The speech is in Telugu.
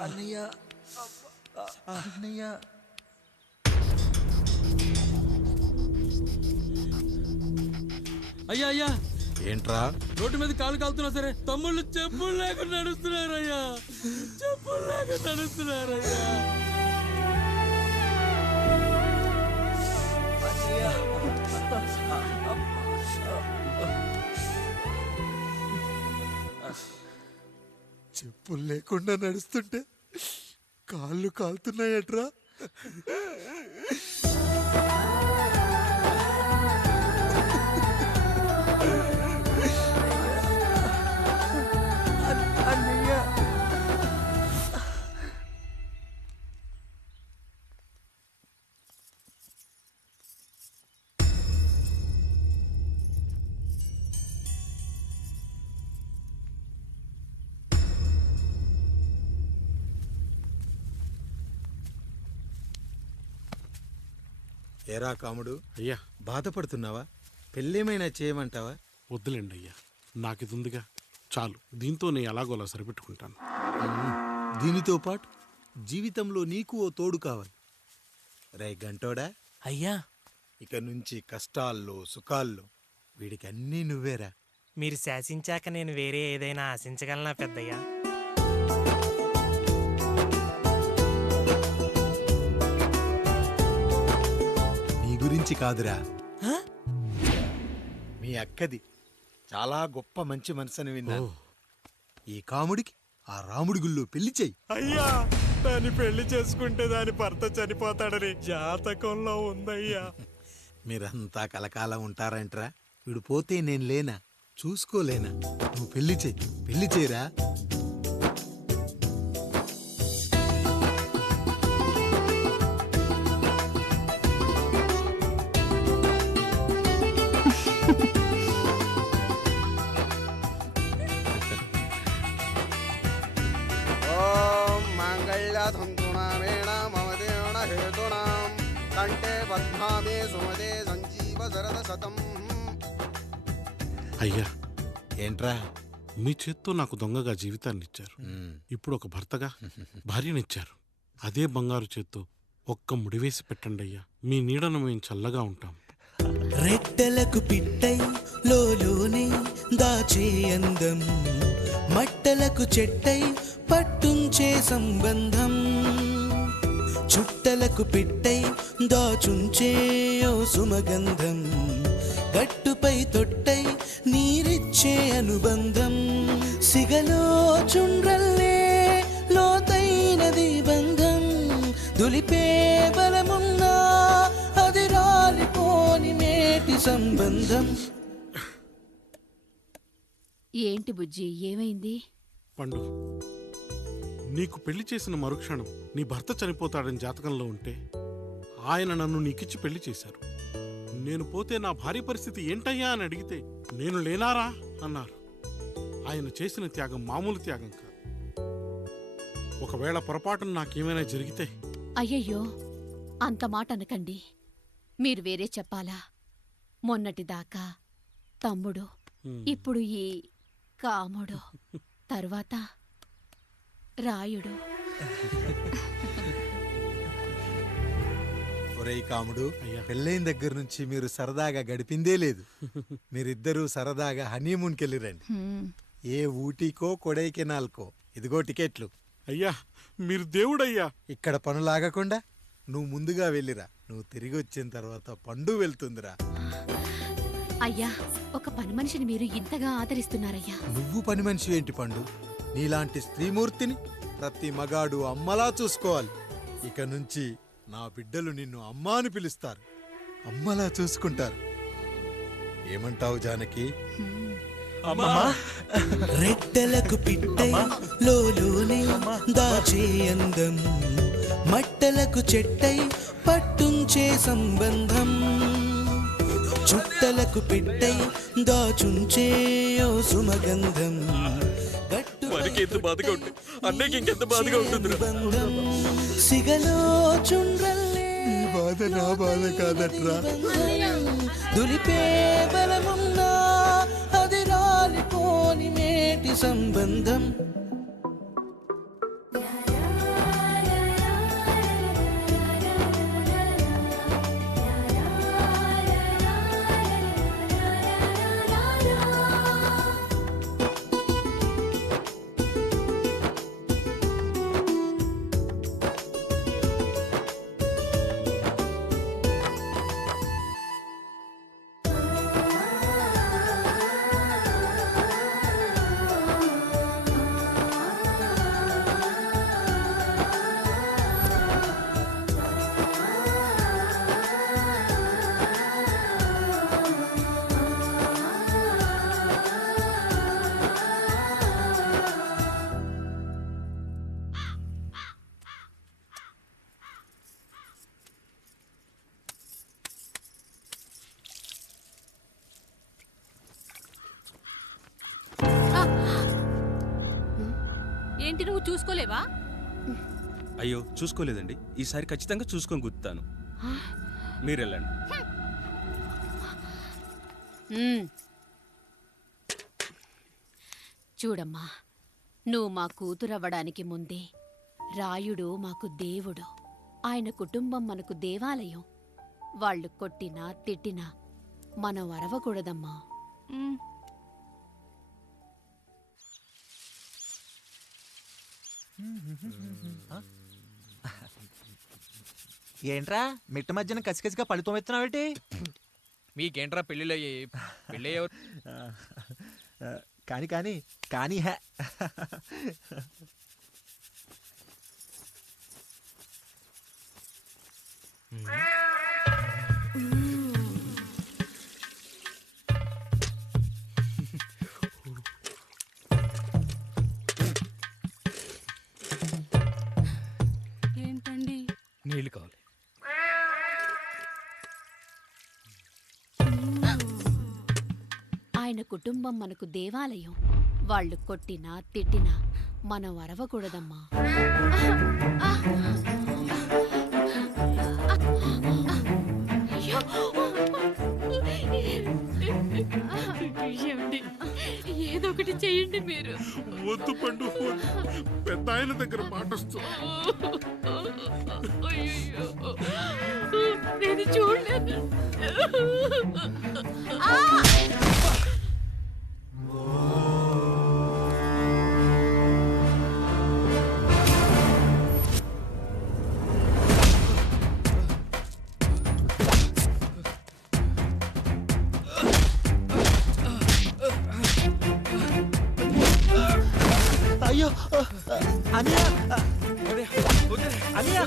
అన్నయ్య అన్నయ్య అయ్యా అయ్యా ఏంట్రా? రోడ్డు మీద కాలు కాలుతున్నా సరే తమ్ముళ్ళు చెప్పులు లేకుండా నడుస్తున్నారయ్యా, చెప్పులు లేకుండా నడుస్తున్నారయ్యా. చెప్పులు లేకుండా నడుస్తుంటే కాళ్ళు కాలుతున్నాయట్రా. అన్నయ్య ఏరా కాముడు, అయ్యా బాధపడుతున్నావా? పెళ్ళేమైనా చేయమంటావా? వద్దులేండి అయ్యా, నాకిది ఉందిగా చాలు, దీంతో నేను ఎలాగోలా సరిపెట్టుకుంటాను. దీనితో పాటు జీవితంలో నీకు ఓ తోడు కావాలి. రే గంటోడా, అయ్యా ఇక నుంచి కష్టాల్లో సుఖాల్లో వీడికి అన్నీ నువ్వేరా. మీరు శాసించాక నేను వేరే ఏదైనా ఆశించగలనా పెద్దయ్యా? నీ గురించి కాదురా, మీ అక్కది చాలా గొప్ప మంచి మనసుని విన్నాను. ఈ కాముడికి ఆ రాముడి గుళ్ళో పెళ్లి చెయ్యి. అయ్యా దాన్ని పెళ్లి చేసుకుంటే దాని భర్త చనిపోతాడని జాతకంలో ఉందయ్యా. మీరంతా కలకాలం ఉంటారంట్రా. వీడు పోతే నేను లేనా, చూసుకోలేనా? నువ్వు పెళ్లి చెయ్యి, పెళ్లి చేయరా. మంగళధంతునామేణ మమ దేవన హేతునాం కంఠే పద్మామే సుమదే సంజీవ శరద శతం. అయ్యా ఏంట్రా? మీ చేత్తో నాకు దొంగగా జీవితాన్ని ఇచ్చారు, ఇప్పుడు ఒక భర్తగా భార్యనిచ్చారు. అదే బంగారు చేత్తో ఒక్క ముడివేసి పెట్టండి అయ్యా, మీ నీడను మేము చల్లగా ఉంటాం. రెట్టలకు పిట్టై లోలోనే దాచే అందం, మట్టలకు చెట్టై పట్టుంచే సంబంధం, చుట్టలకు పిట్టై దాచుంచే ఓ సుమగంధం, గట్టుపై తొట్టై నీరిచ్చే అనుబంధం, సిగలో చుండ్రల్లే లోతైనది బంధం, దులిపే బలమున్నా అది రాలిపోని మేటి సంబంధం. ఏంటి బుజ్జి, ఏమైంది? పండు, నీకు పెళ్లి చేసిన మరుక్షణం నీ భర్త చనిపోతాడని జాతకంలో ఉంటే ఆయన నన్ను నీకిచ్చి పెళ్లి చేశారు. నేను పోతే నా భార్య పరిస్థితి ఏంటయ్యా అని అడిగితే నేను లేనారా అన్నారు. ఆయన చేసిన త్యాగం మామూలు త్యాగం కాదు. ఒకవేళ పొరపాటున నాకేమైనా జరిగితే? అయ్యయ్యో, అంత మాట అనకండి. మీరు వేరే చెప్పాలా? మొన్నటిదాకా తమ్ముడు, ఇప్పుడు ఈ కాముడు, తర్వాత రాయుడు. ఒరేయ్ కాముడు, అయ్యా. పెళ్ళైన దగ్గర నుంచి మీరు సరదాగా గడిపిందే లేదు. మీరిద్దరూ సరదాగా హనీమూన్కి వెళ్ళిరండి. ఏ ఊటీకో కొడైకెనాల్కో. ఇదిగో టికెట్లు. అయ్యా మీరు దేవుడయ్యా. ఇక్కడ పనులాగకుండా నువ్వు ముందుగా వెళ్ళిరా. నువ్వు తిరిగి వచ్చిన తర్వాత పండు వెళ్తుందిరా. అయ్యా, ఒక పని మనిషిని మీరు ఇంతగా ఆదరిస్తున్నారయ్యా. నువ్వు పని మనిషి ఏంటి పండు? నీలాంటి స్త్రీమూర్తిని ప్రతి మగాడు అమ్మలా చూసుకోవాలి. ఇక నుంచి నా బిడ్డలు నిన్ను అమ్మా అని పిలుస్తారు, అమ్మలా చూసుకుంటారు. ఏమంటావు జానకి? రెట్టలకు పిట్టై లోలోనే దాచే అందం, మట్టలకు చెట్టై పట్టుంచే సంబంధం, చుట్టలకు పిట్టై దాచుంచే ఓ సుమగంధం, ఎంత బాధగా ఉంటుంది అన్నయ్యకి ఇంకెంత బాధగా ఉంటుంది. సిగలో చుండ్రల్లే ఈ బాధ నా బాధ కాదట్రా. దులిపే బలమున్నా అది రాలిపోని మేటి సంబంధం. నువ్వు చూసుకోలేవా? అయ్యో చూసుకోలేదండి, ఈసారి ఖచ్చితంగా చూసుకొని గుర్తాను. మీరు వెళ్ళండి. చూడమ్మా, నువ్వు మా కూతురవ్వడానికి ముందే రాయుడు మాకు దేవుడు. ఆయన కుటుంబం మనకు దేవాలయం. వాళ్ళు కొట్టినా తిట్టినా మనం అరవకూడదమ్మా. ఏంట్రా మిట్ట మధ్యన కసికసిగా పళ్ళుతో ఎత్తున్నావేటి? మీకేంట్రా పెళ్ళిళ్ళు అయ్యాయి? పెళ్ళి ఎవరు? కానీ కానీ కానీ హే ఏంటండి? నీళ్ళు కావాలి. ఆయన కుటుంబం మనకు దేవాలయం. వాళ్ళు కొట్టినా తిట్టినా మనం అరవకూడదమ్మా. ఏదో ఒకటి చెయ్యండి మీరు. వద్దు పండు, పెద్ద ఆయన దగ్గర మాటొస్తూ. నేను చూడలేదు. అయ్యో అనియా అనియా